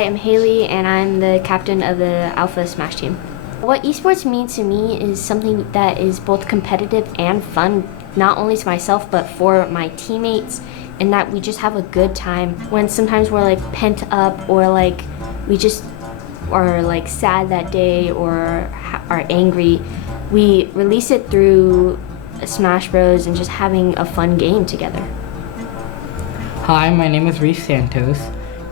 I'm Haley and I'm the captain of the Alpha Smash team. What esports means to me is something that is both competitive and fun, not only to myself but for my teammates, and that we just have a good time. When sometimes we're like pent up or like we just are like sad that day or are angry, we release it through Smash Bros and just having a fun game together. Hi, my name is Reese Santos,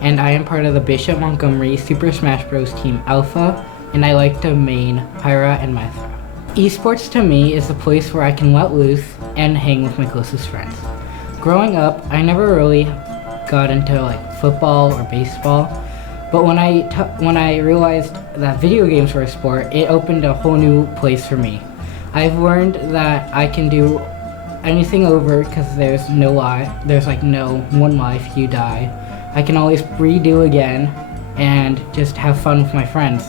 and I am part of the Bishop Montgomery Super Smash Bros. Team Alpha, and I like to main Pyra and Mythra. Esports to me is a place where I can let loose and hang with my closest friends. Growing up, I never really got into like football or baseball, but when I realized that video games were a sport, it opened a whole new place for me. I've learned that I can do anything over because there's no one life, you die. I can always redo again and just have fun with my friends.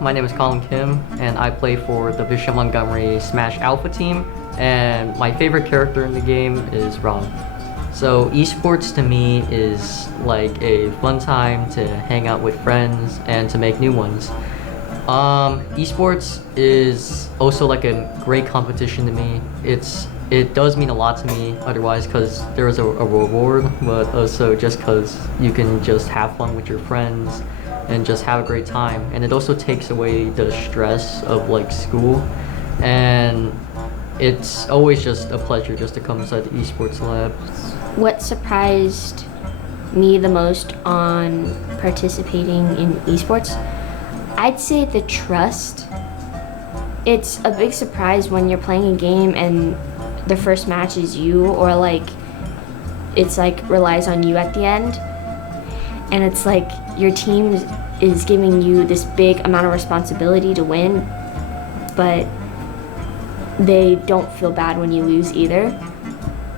My name is Colin Kim and I play for the Bishop Montgomery Smash Alpha team, and my favorite character in the game is Rob. So esports to me is like a fun time to hang out with friends and to make new ones. Esports is also like a great competition to me. It does mean a lot to me otherwise because there is a reward, but also just because you can just have fun with your friends and just have a great time. And it also takes away the stress of like school, and it's always just a pleasure just to come inside the esports lab. What surprised me the most on participating in esports? I'd say the trust. It's a big surprise when you're playing a game and the first match is you, or like it's like relies on you at the end, and it's like your team is giving you this big amount of responsibility to win, but they don't feel bad when you lose either.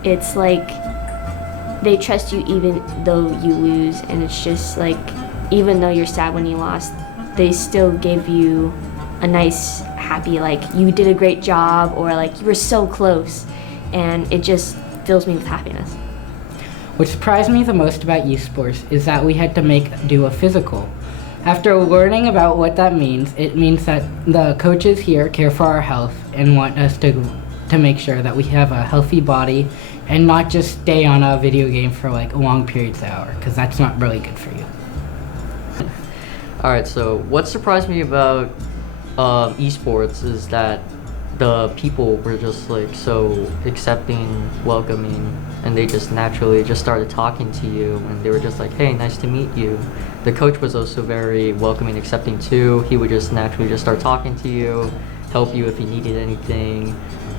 It's like they trust you even though you lose, and it's just like even though you're sad when you lost, they still give you a nice happy like you did a great job, or like you were so close, and it just fills me with happiness. What surprised me the most about esports is that we had to do a physical. After learning about what that means, it means that the coaches here care for our health and want us to make sure that we have a healthy body and not just stay on a video game for like long periods of hours, because that's not really good for you. Alright, so what surprised me about esports is that the people were just like so accepting, welcoming, and they just naturally just started talking to you, and they were just like, hey, nice to meet you. The coach was also very welcoming, accepting too. He would just naturally just start talking to you, help you if you needed anything,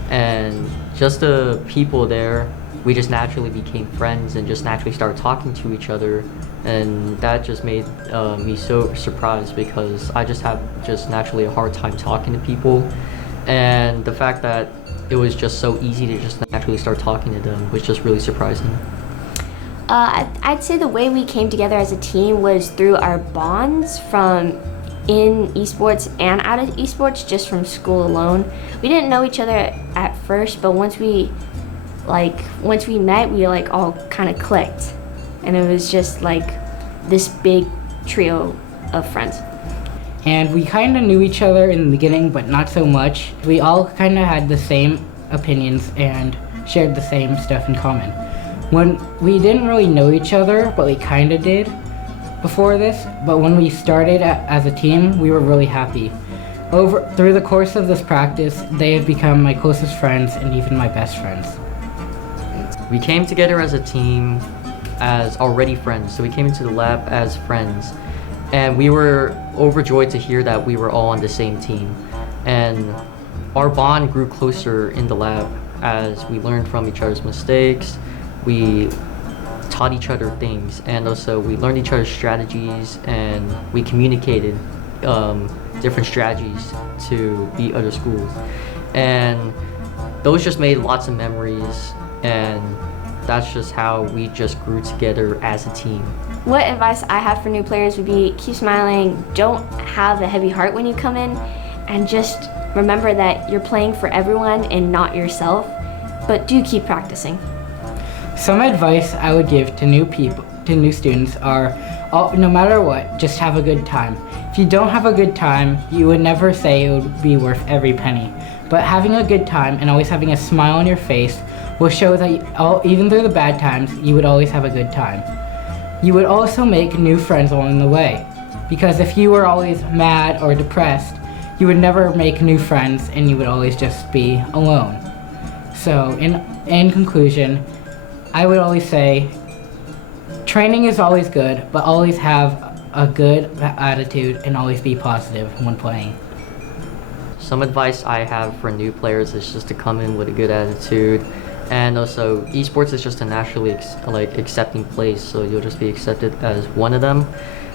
and just the people there, we just naturally became friends and just naturally started talking to each other, and that just made me so surprised because I just have naturally a hard time talking to people, and the fact that it was just so easy to just naturally start talking to them was just really surprising. I'd say the way we came together as a team was through our bonds from in esports and out of esports, just from school alone. We didn't know each other at first, but once we met, we like all kind of clicked, and it was just like this big trio of friends. And we kind of knew each other in the beginning, but not so much. We all kind of had the same opinions and shared the same stuff in common. When we didn't really know each other, but we kind of did before this, but when we started as a team, we were really happy. Through the course of this practice, they have become my closest friends and even my best friends. We came together as a team as already friends, so we came into the lab as friends, and we were overjoyed to hear that we were all on the same team, and our bond grew closer in the lab as we learned from each other's mistakes, we taught each other things, and also we learned each other's strategies, and we communicated different strategies to beat other schools, and those just made lots of memories, and that's just how we just grew together as a team. What advice I have for new players would be keep smiling, don't have a heavy heart when you come in, and just remember that you're playing for everyone and not yourself, but do keep practicing. Some advice I would give to new people to new students are, no matter what, just have a good time. If you don't have a good time, you would never say it would be worth every penny. But having a good time and always having a smile on your face will show that even through the bad times, you would always have a good time. You would also make new friends along the way. Because if you were always mad or depressed, you would never make new friends and you would always just be alone. So in conclusion, I would always say training is always good, but always have a good attitude and always be positive when playing. Some advice I have for new players is just to come in with a good attitude, and also esports is just a naturally accepting place, so you'll just be accepted as one of them.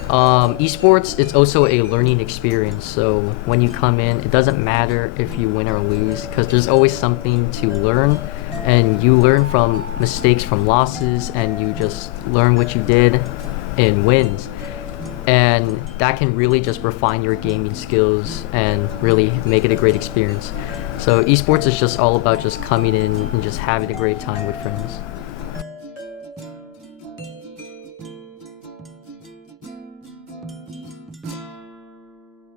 Esports, it's also a learning experience, so when you come in, it doesn't matter if you win or lose, because there's always something to learn, and you learn from mistakes, from losses, and you just learn what you did in wins. And that can really just refine your gaming skills and really make it a great experience. So esports is just all about just coming in and just having a great time with friends.